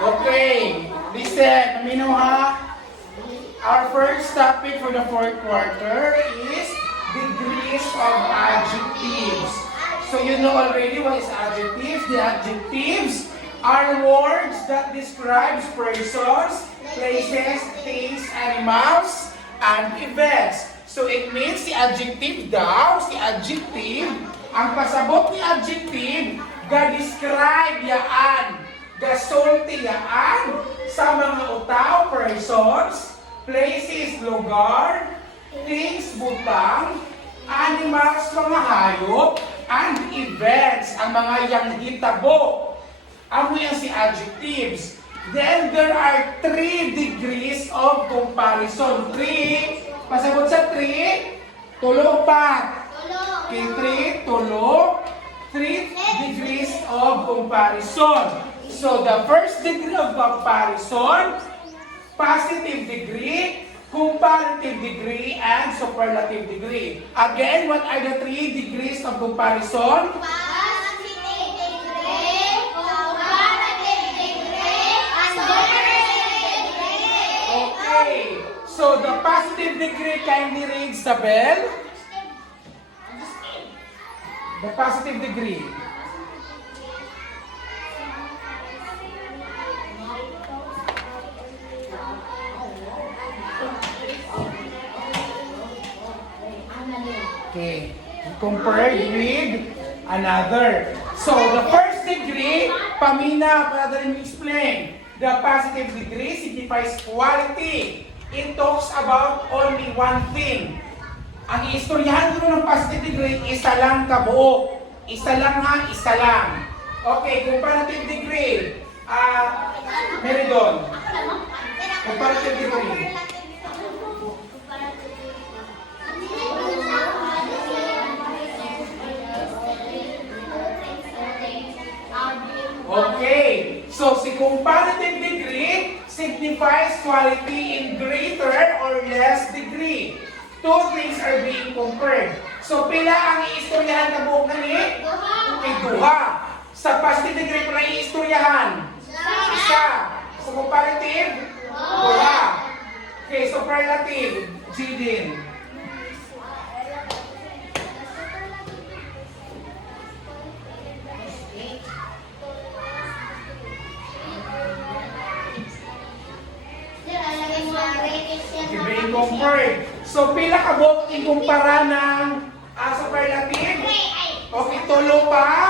Okay, listen, paminaw ha. Our first topic for the fourth quarter is degrees of adjectives. So you know already what is adjectives. The adjectives are words that describes persons, places, things, animals, and events. So it means the adjective daw, si adjective, ang pasabot ni adjective, ga-describe yaan, ga-sulti yaan sa mga utaw, persons, places, lugar, things, butang, animals, mga hayop, and events, ang mga yang hitabo. Amo yan si adjectives. Then there are 3 degrees of comparison. 3, pasabot sa 3, tulo pa. Okay, 3, tulo, 3 degrees of comparison. So the first degree of comparison, positive degree, comparative degree, and superlative degree. Again, what are the 3 degrees of comparison? Okay, so the positive degree kindly reads the bell. The positive degree. Okay, compared with another. So the first degree, pamina, para rin explain. The positive degree signifies quality. It talks about only one thing. Ang iistoryahan ko ng positive degree, isa lang kabuo. Isa lang ha, isa lang. Okay, comparative degree. Meridon. Comparative degree. Okay, so si comparative degree signifies quality in greater or less degree. 2 things are being compared. So pila ang iistoryahan na buong nani? Okay, duha. Sa positive degree ko na iistoryahan? Isa. Sa comparative? Duha. Okay, superlative? G din. Being compared. So, pila ka buong ikumpara ng superlative? Okay, tulo pa.